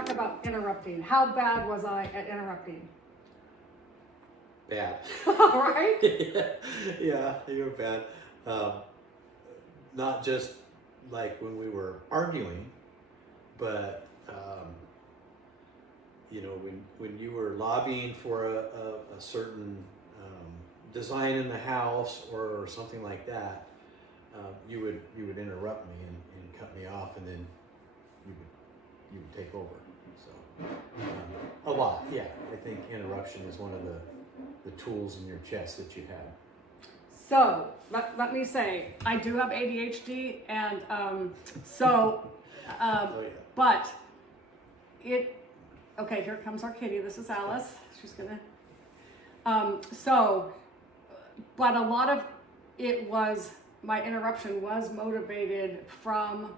talk about interrupting. How bad was I at interrupting? Bad. Right? Yeah, you were bad. Not just like when we were arguing, but you know, when you were lobbying for a certain design in the house or something like that, you would interrupt me and cut me off, and then you would take over. So a lot, yeah. I think interruption is one of the tools in your chest that you have. So let me say, I do have ADHD, and but it. Okay, here comes our kitty. This is Alice. She's gonna. But a lot of it was, my interruption was motivated from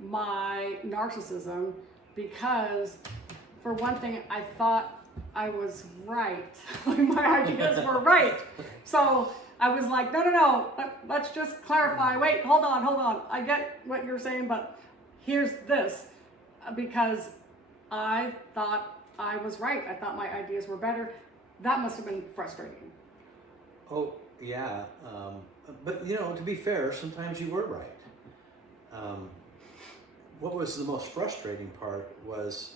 my narcissism, because for one thing, I thought I was right. My ideas were right. So I was like, no, let's just clarify. Wait, hold on. I get what you're saying, but here's this. Because I thought I was right. I thought my ideas were better. That must have been frustrating. Oh, yeah. But, you know, to be fair, sometimes you were right. What was the most frustrating part was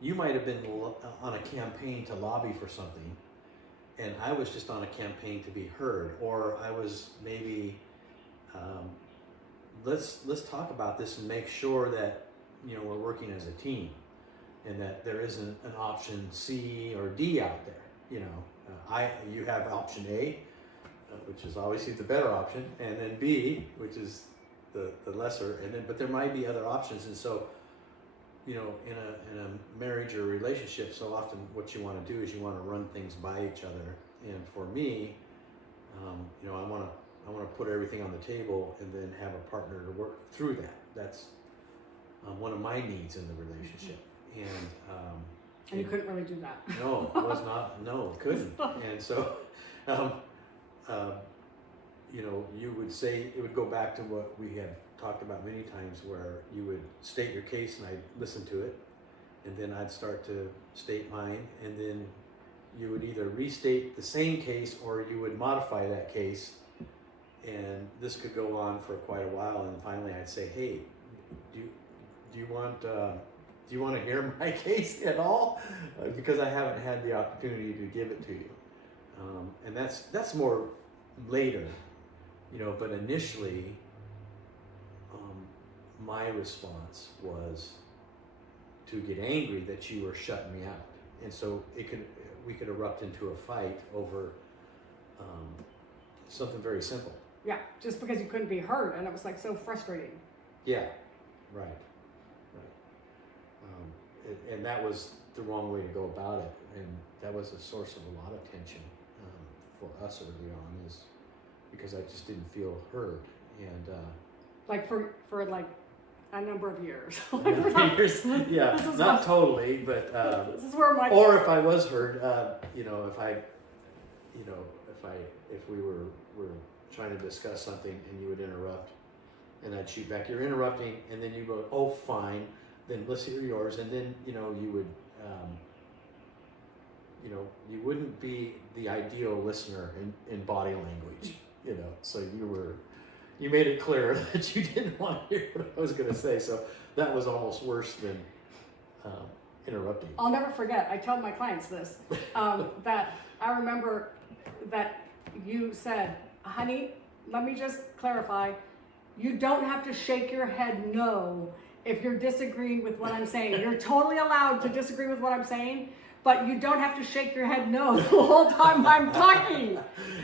you might have been on a campaign to lobby for something, and I was just on a campaign to be heard. Or I was maybe, let's talk about this and make sure that, you know, we're working as a team, and that there isn't an option C or D out there. You know, you have option A, which is obviously the better option, and then B, which is the lesser, and then but there might be other options. And so, you know, in a marriage or relationship, so often what you want to do is you want to run things by each other. And for me, you know, I want to put everything on the table and then have a partner to work through that. That's one of my needs in the relationship. And you couldn't really do that. No, it was not. No, couldn't. And so, you know, you would say, it would go back to what we have talked about many times, where you would state your case and I'd listen to it, and then I'd start to state mine, and then you would either restate the same case or you would modify that case, and this could go on for quite a while. And finally I'd say, hey, do you want to hear my case at all? Because I haven't had the opportunity to give it to you. And that's more later, you know, but initially, my response was to get angry that you were shutting me out. And so we could erupt into a fight over something very simple. Yeah, just because you couldn't be heard, and it was like so frustrating. Yeah, right. And that was the wrong way to go about it, and that was a source of a lot of tension for us early on, is because I just didn't feel heard. And like for like a number of years. Yeah, not totally, but this is where my or if I was heard, you know, if we were trying to discuss something and you would interrupt, and I'd shoot back, you're interrupting, and then you go, oh, fine. Then let's hear yours, and then, you know, you would, you know, you wouldn't be the ideal listener in body language, you know. So you made it clear that you didn't want to hear what I was going to say. So that was almost worse than interrupting. I'll never forget. I tell my clients this, that I remember that you said, honey, let me just clarify. You don't have to shake your head no if you're disagreeing with what I'm saying. You're totally allowed to disagree with what I'm saying, but you don't have to shake your head no the whole time I'm talking.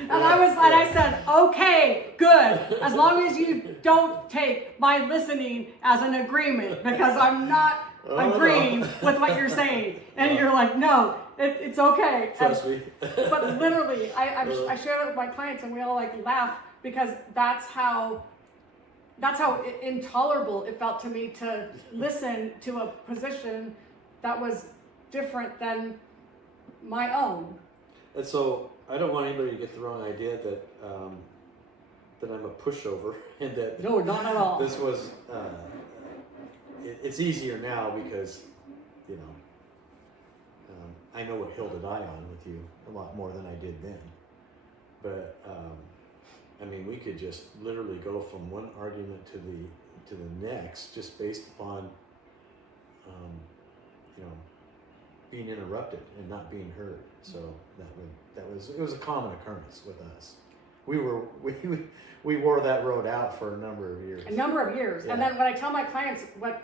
And I said, okay, good. As long as you don't take my listening as an agreement, because I'm not agreeing with what you're saying. And you're like, no, it's okay. Trust me. But literally, I share it with my clients, and we all like laugh, because that's how intolerable it felt to me to listen to a position that was different than my own. And so I don't want anybody to get the wrong idea that I'm a pushover, and that no, not at all. This was it's easier now because you know, I know what hill to die on with you a lot more than I did then. But I mean, we could just literally go from one argument to the next, just based upon, you know, being interrupted and not being heard. So it was a common occurrence with us. We wore that road out for a number of years. Yeah. And then when I tell my clients what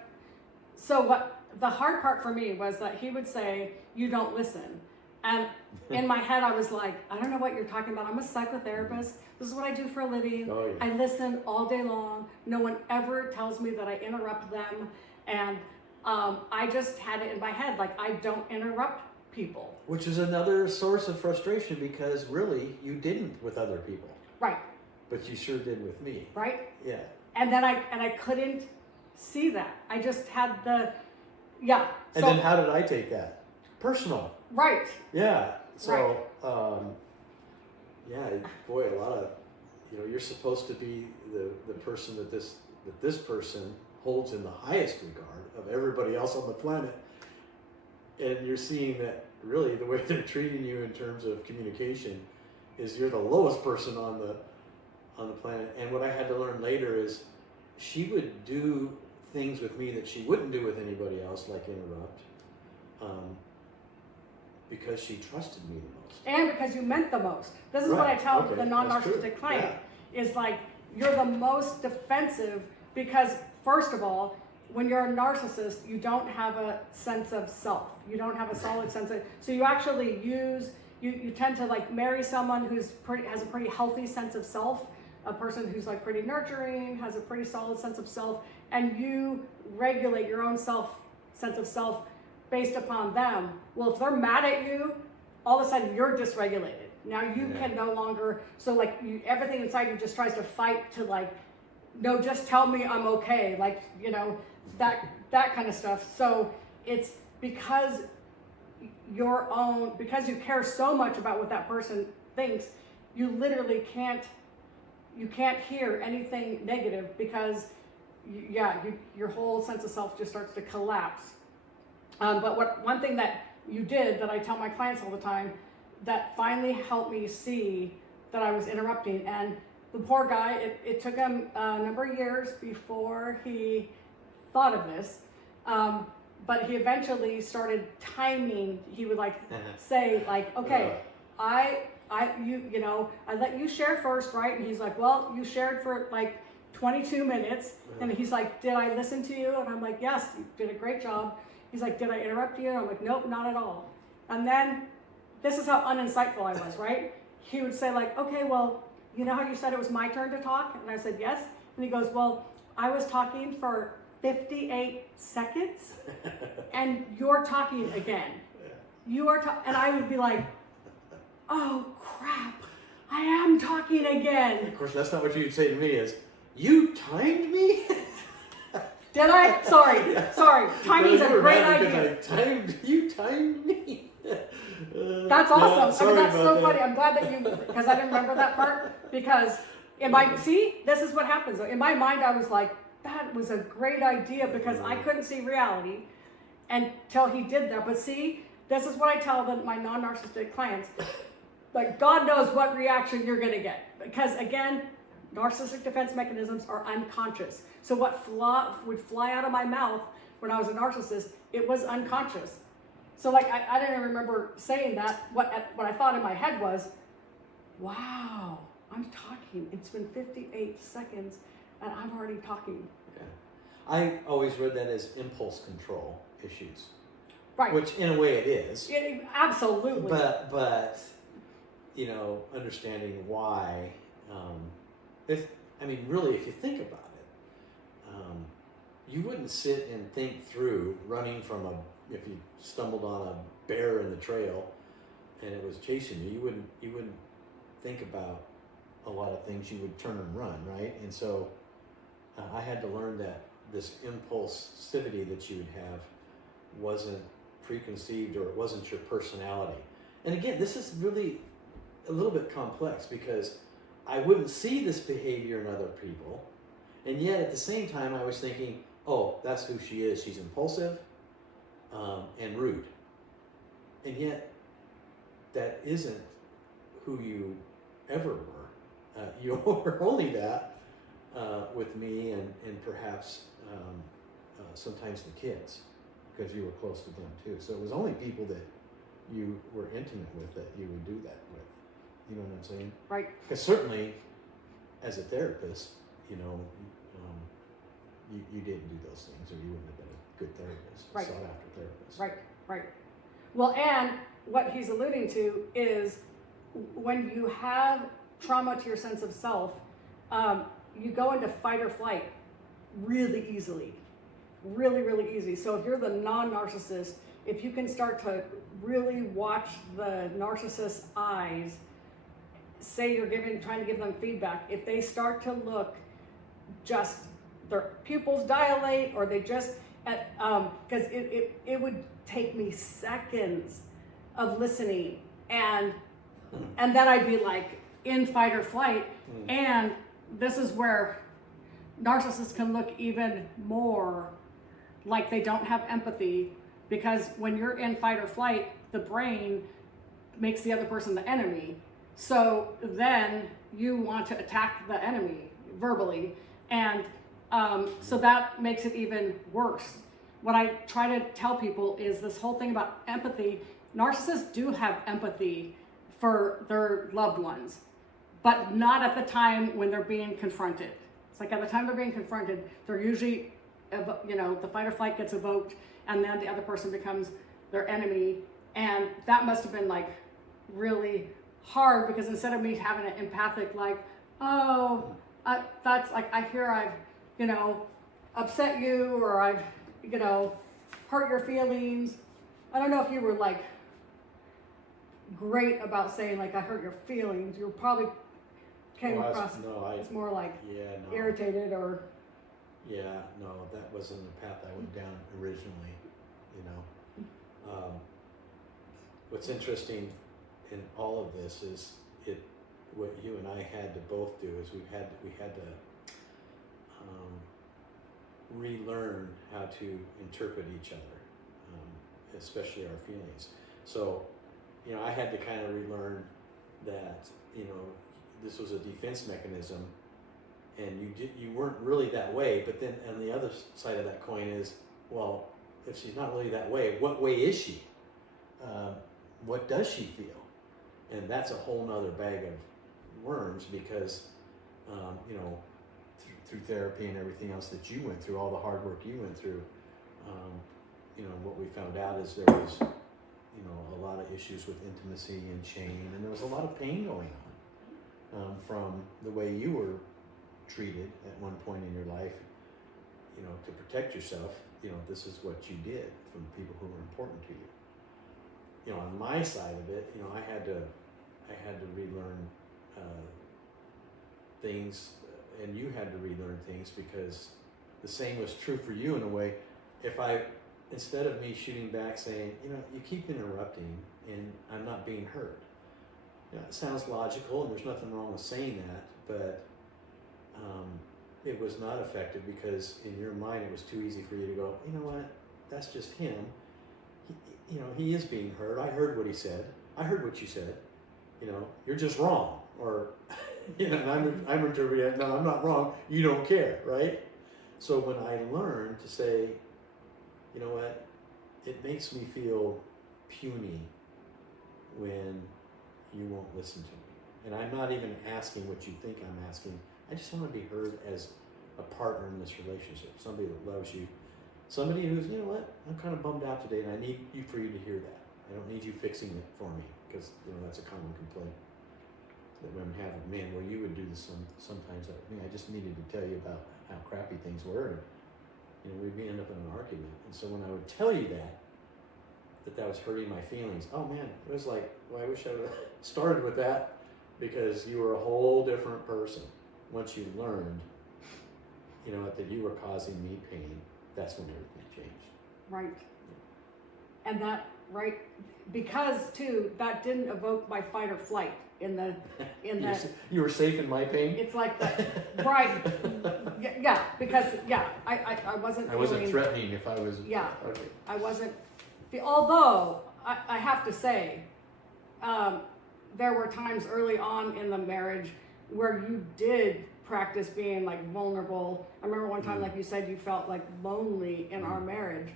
the hard part for me was that he would say, "You don't listen." And in my head, I was like, I don't know what you're talking about. I'm a psychotherapist. This is what I do for a living. Oh, yeah. I listen all day long. No one ever tells me that I interrupt them. And I just had it in my head, like, I don't interrupt people. Which is another source of frustration, because really you didn't with other people. Right. But you sure did with me. Right? Yeah. And then I couldn't see that. I just had And then how did I take that? Personal. Right. Yeah. So, boy, a lot of, you know, you're supposed to be the person that this person holds in the highest regard of everybody else on the planet. And you're seeing that really the way they're treating you in terms of communication is you're the lowest person on the planet. And what I had to learn later is she would do things with me that she wouldn't do with anybody else, like interrupt. Because she trusted me the most. And because you meant the most. This is what I tell the non-narcissistic client, is like, you're the most defensive because, first of all, when you're a narcissist, you don't have a sense of self. You don't have a solid sense of, so you actually you tend to like marry someone who's has a pretty healthy sense of self, a person who's like pretty nurturing, has a pretty solid sense of self, and you regulate your own sense of self based upon them. Well, if they're mad at you, all of a sudden you're dysregulated. Now you can no longer, so like everything inside you just tries to fight to like, no, just tell me I'm okay. Like, you know, that kind of stuff. So it's because you care so much about what that person thinks, you literally can't hear anything negative because your whole sense of self just starts to collapse. But one thing that you did that I tell my clients all the time that finally helped me see that I was interrupting, and the poor guy, it took him a number of years before he thought of this, but he eventually started timing. He would like say like, okay, I let you share first, right? And he's like, well, you shared for like 22 minutes. And he's like, did I listen to you? And I'm like, yes, you did a great job. He's like, did I interrupt you? And I'm like, nope, not at all. And then this is how uninsightful I was, right? He would say like, okay, well, you know how you said it was my turn to talk? And I said, yes. And he goes, well, I was talking for 58 seconds and you're talking again. You are and I would be like, oh crap, I am talking again. Of course, that's not what you'd say to me is, you timed me? Did I? Sorry. Timing's a great idea. You timed me? That's awesome. I mean, that's so funny. I'm glad that because I didn't remember that part, because this is what happens. In my mind, I was like, that was a great idea, because I couldn't see reality until he did that. But see, this is what I tell my non-narcissistic clients. Like, God knows what reaction you're going to get. Because again, narcissistic defense mechanisms are unconscious. So what would fly out of my mouth when I was a narcissist, it was unconscious. So like, I didn't remember saying that. What I thought in my head was, wow, I'm talking. It's been 58 seconds and I'm already talking. Yeah. I always read that as impulse control issues. Right. Which in a way it is. Absolutely. But you know, understanding why, really, if you think about it, you wouldn't sit and think through running if you stumbled on a bear in the trail and it was chasing you, you wouldn't think about a lot of things. You would turn and run, right? And so I had to learn that this impulsivity that you would have wasn't preconceived, or it wasn't your personality. And again, this is really a little bit complex, because I wouldn't see this behavior in other people, and yet at the same time I was thinking, oh, that's who she is. She's impulsive. and rude. And yet, that isn't who you ever were. You were only that with me and perhaps sometimes the kids, because you were close to them too. So it was only people that you were intimate with that you would do that with. You know what I'm saying? Right. Because certainly, as a therapist, you didn't do those things, or you wouldn't have been a good therapist, Right. sought after therapist. Right, right. Well, and what he's alluding to is when you have trauma to your sense of self, you go into fight or flight really easily. Really, really easy. So if you're the non-narcissist, if you can start to really watch the narcissist's eyes, say you're trying to give them feedback, if they start to look, just their pupils dilate, or they just, because it would take me seconds of listening, and then I'd be like in fight or flight, and this is where narcissists can look even more like they don't have empathy, because when you're in fight or flight, the brain makes the other person the enemy. So then you want to attack the enemy verbally, and so that makes it even worse. What I try to tell people is this whole thing about empathy. Narcissists do have empathy for their loved ones, but not at the time when they're being confronted. It's like at the time they're being confronted, they're usually, the fight or flight gets evoked, and then the other person becomes their enemy. And that must have been like really hard, because instead of me having an empathic, like, that's like, I hear I've, upset you, or I've, hurt your feelings. I don't know if you were like great about saying like I hurt your feelings. You probably came across as more like irritated, or that wasn't the path I went down originally. What's interesting in all of this is what you and I had to both do is we had to relearn how to interpret each other, especially our feelings. So, I had to kind of relearn that, this was a defense mechanism, and you weren't really that way. But then on the other side of that coin is, well, if she's not really that way, what way is she? What does she feel? And that's a whole nother bag of worms, because, through therapy and everything else that you went through, all the hard work you went through, what we found out is there was, a lot of issues with intimacy and shame, and there was a lot of pain going on from the way you were treated at one point in your life, to protect yourself. This is what you did from people who were important to you. On my side of it, I had to relearn things, and you had to relearn things, because the same was true for you in a way. Instead of me shooting back saying, you keep interrupting and I'm not being heard. It sounds logical, and there's nothing wrong with saying that, but it was not effective, because in your mind it was too easy for you to go, you know what, that's just him. He is being heard. I heard what he said. I heard what you said. You're just wrong. Or, and I'm interpreting, no, I'm not wrong. You don't care, right? So when I learned to say, you know what, it makes me feel puny when you won't listen to me. And I'm not even asking what you think I'm asking. I just want to be heard as a partner in this relationship, somebody that loves you, somebody who's, you know what, I'm kind of bummed out today, and I need you for you to hear that. I don't need you fixing it for me, because that's a common complaint that women have with men. Well, you would do this sometimes with me. I just needed to tell you about how crappy things were, and we'd end up in an argument. And so when I would tell you that was hurting my feelings, oh man, it was like, well, I wish I would have started with that, because you were a whole different person. Once you learned, that you were causing me pain, that's when everything changed. Right. And that, right, because too, that didn't evoke my fight or flight in that. You were safe in my pain? It's like that, right. Yeah, because, I wasn't I wasn't threatening if I was. Yeah. Okay. I wasn't although I have to say, there were times early on in the marriage where you did practice being like vulnerable. I remember one time, like you said, you felt like lonely in our marriage,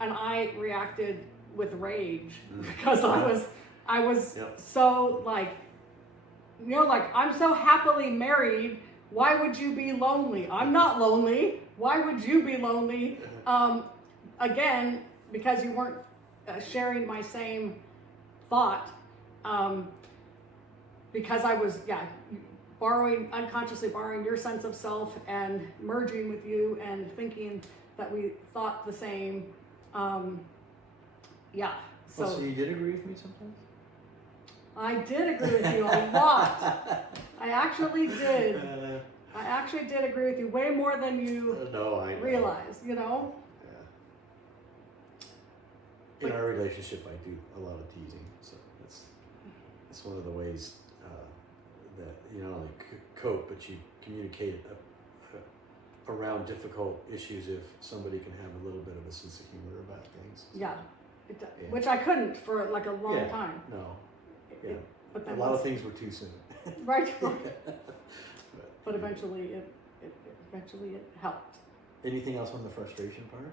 and I reacted with rage because I was so like, you know, like, I'm so happily married. Why would you be lonely? I'm not lonely. Why would you be lonely? Again, because you weren't sharing my same thought. Because I was, unconsciously borrowing your sense of self and merging with you and thinking that we thought the same. So you did agree with me sometimes? I did agree with you a lot. I actually did. I actually did agree with you way more than you realize, you know? Yeah. In our relationship, I do a lot of teasing, so that's one of the ways that you not only cope, but you communicate around difficult issues if somebody can have a little bit of a sense of humor about things. Yeah, which I couldn't for like a long time. No. Yeah. But then a lot of things were too soon. Right. But eventually it helped. Anything else on the frustration part?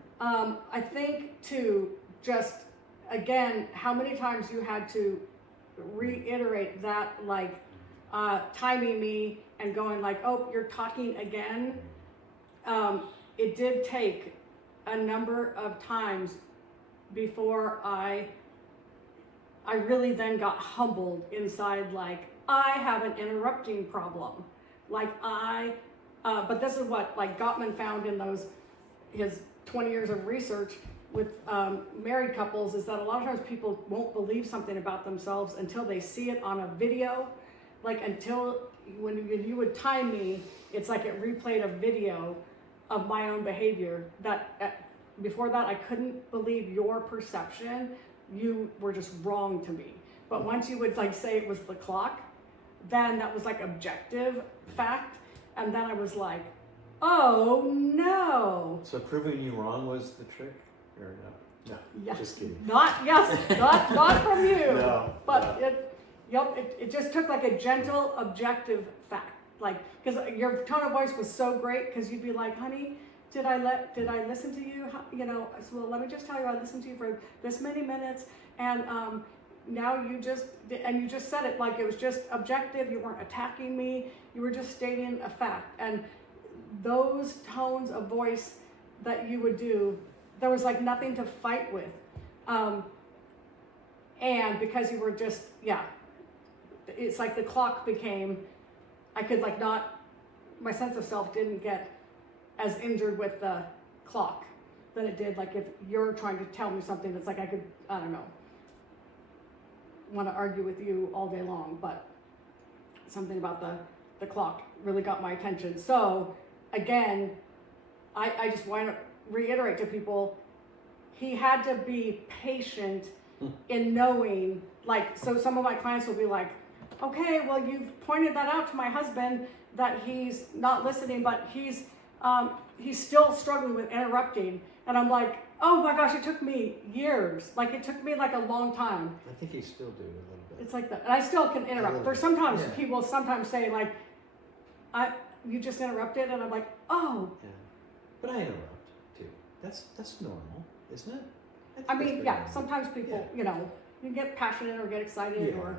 I think too, just again, how many times you had to reiterate that, like timing me and going like, oh, you're talking again. It did take a number of times before I really then got humbled inside, like, I have an interrupting problem. Like but this is what like Gottman found in his 20 years of research with married couples, is that a lot of times people won't believe something about themselves until they see it on a video. Like until when you would time me, it's like it replayed a video of my own behavior that before that I couldn't believe your perception. You were just wrong to me. But once you would like say it was the clock, then that was like objective fact. And then I was like, oh no. So proving you wrong was the trick? Or no? No, yes. Just kidding. Not from you. No. But it just took like a gentle objective fact. Like, because your tone of voice was so great, because you'd be like, honey, did I listen to you? You know, I said, well, let me just tell you, I listened to you for this many minutes, and now you just said it like it was just objective. You weren't attacking me. You were just stating a fact. And those tones of voice that you would do, there was like nothing to fight with. And because you were just, it's like the clock became, I could like not, my sense of self didn't get as injured with the clock than it did like if you're trying to tell me something that's like I could, I don't know, want to argue with you all day long, but something about the clock really got my attention. So again, I just want to reiterate to people, he had to be patient in knowing, like, so some of my clients will be like, okay, well, you've pointed that out to my husband that he's not listening, but he's still struggling with interrupting. And I'm like, oh my gosh, it took me years. Like, it took me like a long time. I think he's still doing a little bit. It's like that. And I still can interrupt. There's sometimes people sometimes say like, you just interrupted, and I'm like, oh. Yeah. But I interrupt too. That's normal, isn't it? I mean, yeah, sometimes people, you know, you get passionate or get excited or,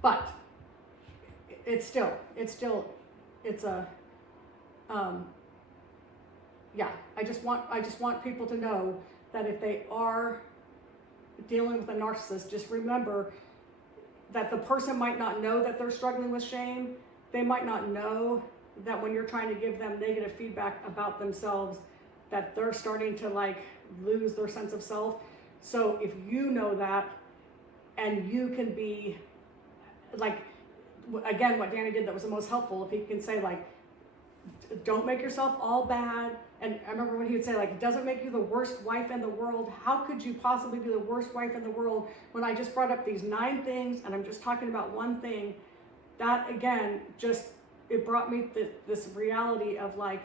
but it's a, I just want people to know that if they are dealing with a narcissist, just remember that the person might not know that they're struggling with shame. They might not know that when you're trying to give them negative feedback about themselves, that they're starting to like lose their sense of self. So if you know that, and you can be like, again, what Danny did that was the most helpful, if he can say like, don't make yourself all bad. And I remember when he would say like, it doesn't make you the worst wife in the world. How could you possibly be the worst wife in the world when I just brought up these 9 things and I'm just talking about one thing? That again, just, it brought me this reality of like,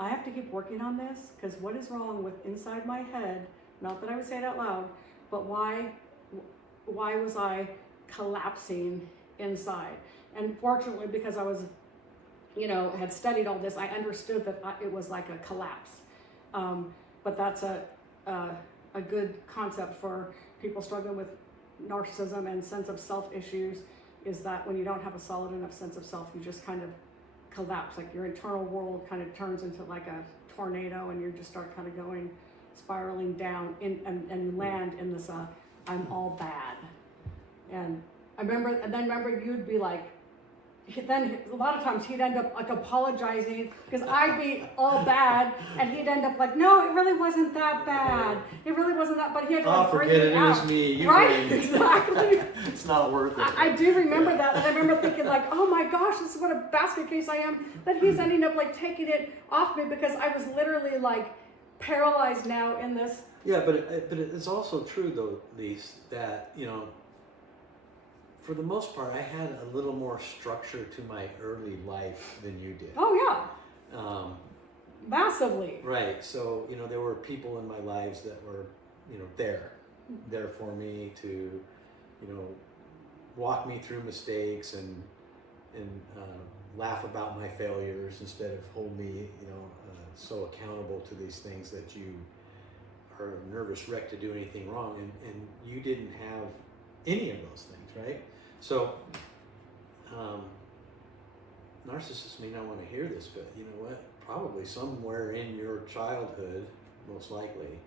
I have to keep working on this, because what is wrong with inside my head not that I would say it out loud, but why was I collapsing inside? And fortunately, because I was, had studied all this, I understood that it was like a collapse. But that's a good concept for people struggling with narcissism and sense of self issues, is that when you don't have a solid enough sense of self, you just kind of collapse. Like your internal world kind of turns into like a tornado, and you just start kind of going, spiraling down, and you land in this, I'm all bad. And then remember you'd be like, then a lot of times he'd end up like apologizing because I'd be all bad, and he'd end up like, no, it really wasn't that bad. It really wasn't that, but he had to like bring forget it it. out. It was me. You Right? Exactly. It's not worth it. I do remember that, and I remember thinking like, oh my gosh, this is what a basket case I am, that he's ending up like taking it off me because I was literally like paralyzed now in this. Yeah, but it's also true though, Lise, that for the most part, I had a little more structure to my early life than you did. Oh yeah. Massively. Right. So there were people in my lives that were there for me to walk me through mistakes and laugh about my failures instead of hold me so accountable to these things that you are a nervous wreck to do anything wrong, and you didn't have any of those things, right? So narcissists may not want to hear this, but you know what? Probably somewhere in your childhood, most likely,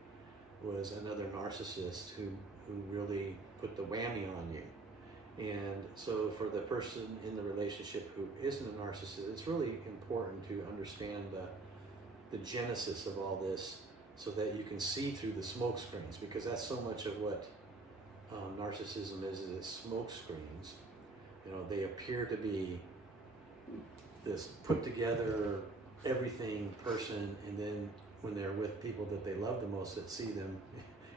was another narcissist who really put the whammy on you. And so for the person in the relationship who isn't a narcissist, it's really important to understand the genesis of all this, so that you can see through the smoke screens, because that's so much of what narcissism is it's smoke screens. They appear to be this put together everything person, and then when they're with people that they love the most, that see them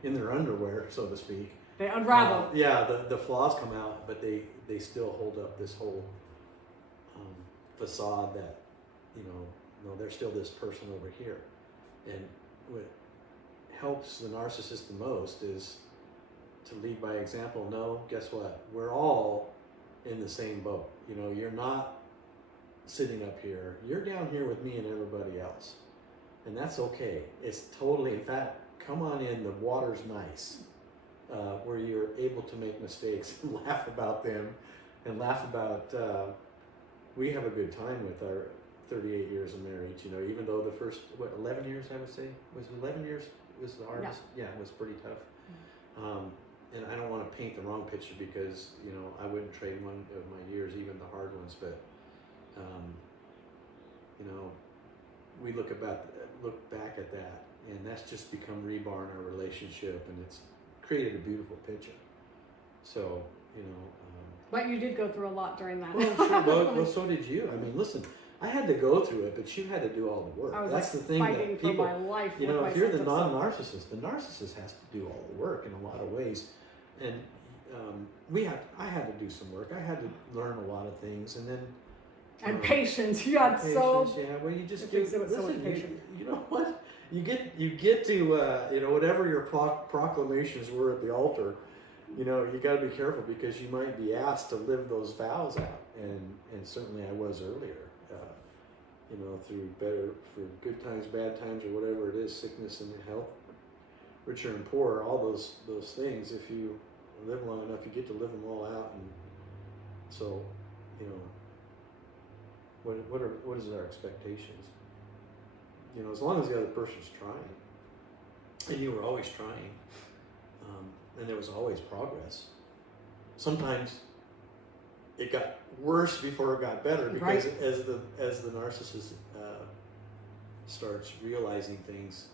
in their underwear, so to speak, they unravel. The flaws come out, but they still hold up this whole facade that no, they're still this person over here. And what helps the narcissist the most is to lead by example. No, guess what? We're all in the same boat. You're not sitting up here. You're down here with me and everybody else. And that's okay. It's totally, in fact, come on in, the water's nice, where you're able to make mistakes and laugh about them, and laugh about, we have a good time with our 38 years of marriage, even though the first, 11 years, I would say, was 11 years was the hardest? Yeah, it was pretty tough. And I don't want to paint the wrong picture, because, I wouldn't trade one of my years, even the hard ones, but, we look back at that, and that's just become rebar in our relationship, and it's created a beautiful picture. So, But you did go through a lot during that. Well, sure. Well, so did you. I mean, listen, I had to go through it, but you had to do all the work. I was That's the thing fighting that for people, my life. if you're the non-narcissist, the narcissist has to do all the work in a lot of ways. And I had to do some work. I had to learn a lot of things, and then patience. You had so. Yeah, well, you just do. So much patience. You know what? You get to whatever your proclamations were at the altar. You got to be careful, because you might be asked to live those vows out, and certainly I was earlier. For good times, bad times, or whatever it is, sickness and health, richer and poor, all those things. If you live long enough, you get to live them all out, and so what is our expectations? As long as the other person's trying, and you were always trying, and there was always progress. Sometimes it got worse before it got better, because Right. as the narcissist starts realizing things,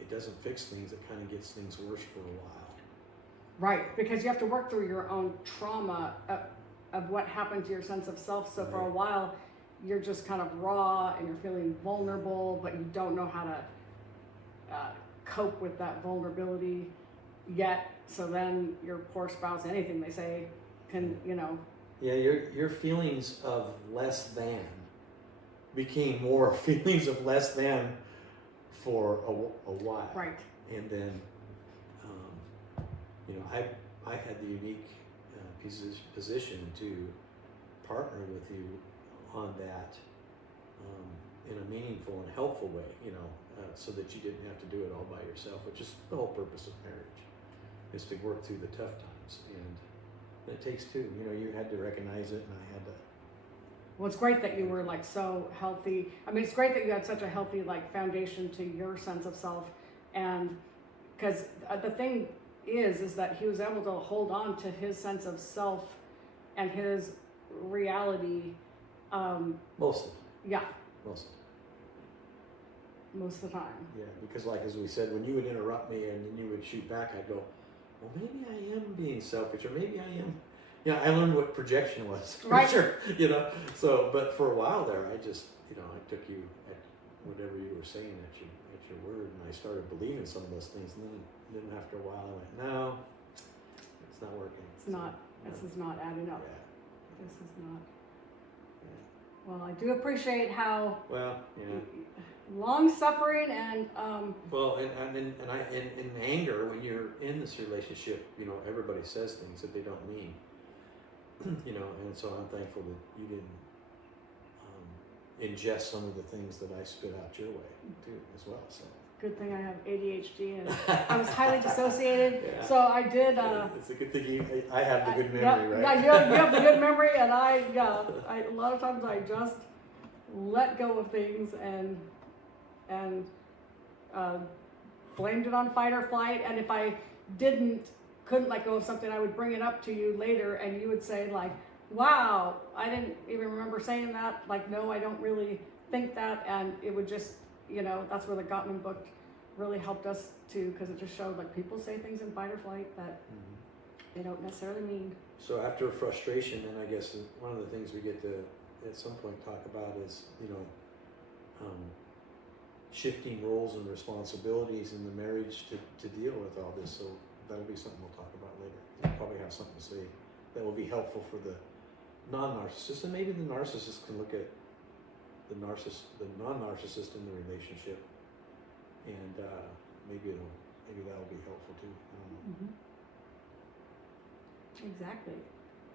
it doesn't fix things. It kind of gets things worse for a while. Right, because you have to work through your own trauma of what happened to your sense of self. So for a while, you're just kind of raw, and you're feeling vulnerable, but you don't know how to cope with that vulnerability yet. So then your poor spouse, anything they say can, Yeah, your feelings of less than became more feelings of less than for a while. Right. And then, you know, I had the unique position to partner with you on that in a meaningful and helpful way, you know, so that you didn't have to do it all by yourself, which is the whole purpose of marriage, is to work through the tough times. And it takes two. You know, you had to recognize it, and I had to. Well, it's great that you were like so healthy. I mean, it's great that you had such a healthy like foundation to your sense of self, and because the thing is that he was able to hold on to his sense of self and his reality. Most of it. Yeah. Most of the time. Yeah, because like as we said, when you would interrupt me and then you would shoot back, I'd go, well, maybe I am being selfish, or maybe I am. Yeah, I learned what projection was. Right. Sure. You know. So, but for a while there, I just, you know, I took you at whatever you were saying at your word, and I started believing some of those things, and then after a while, I went, no, it's not working. It's not. This is not adding up. Yeah. This is not. Well, I do appreciate how long suffering and well, and in anger, when you're in this relationship, you know, everybody says things that they don't mean, you know, and so I'm thankful that you didn't ingest some of the things that I spit out your way too, as well. So good thing I have ADHD and I was highly dissociated, Yeah. so I did. It's a good thing I have the good memory, yeah, right? Yeah, you have the good memory, and I a lot of times I just let go of things and blamed it on fight or flight. And if I couldn't let go of something, I would bring it up to you later, and you would say like, "Wow, I didn't even remember saying that." Like, no, I don't really think that, and it would just, you know, that's where the Gottman book really helped us too, because it just showed like people say things in fight or flight that they don't necessarily mean. So after frustration, then I guess one of the things we get to at some point talk about is, you know, shifting roles and responsibilities in the marriage to deal with all this. So that'll be something we'll talk about later. We'll probably have something to say that will be helpful for the non-narcissist, and maybe the narcissist can look at the non-narcissist in the relationship, and maybe that'll be helpful too. I don't know. Exactly.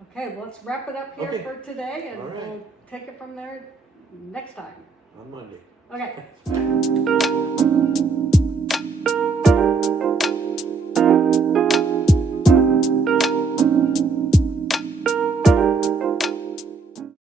Okay, well, let's wrap it up here for today, and All right. we'll take it from there next time. On Monday. Okay.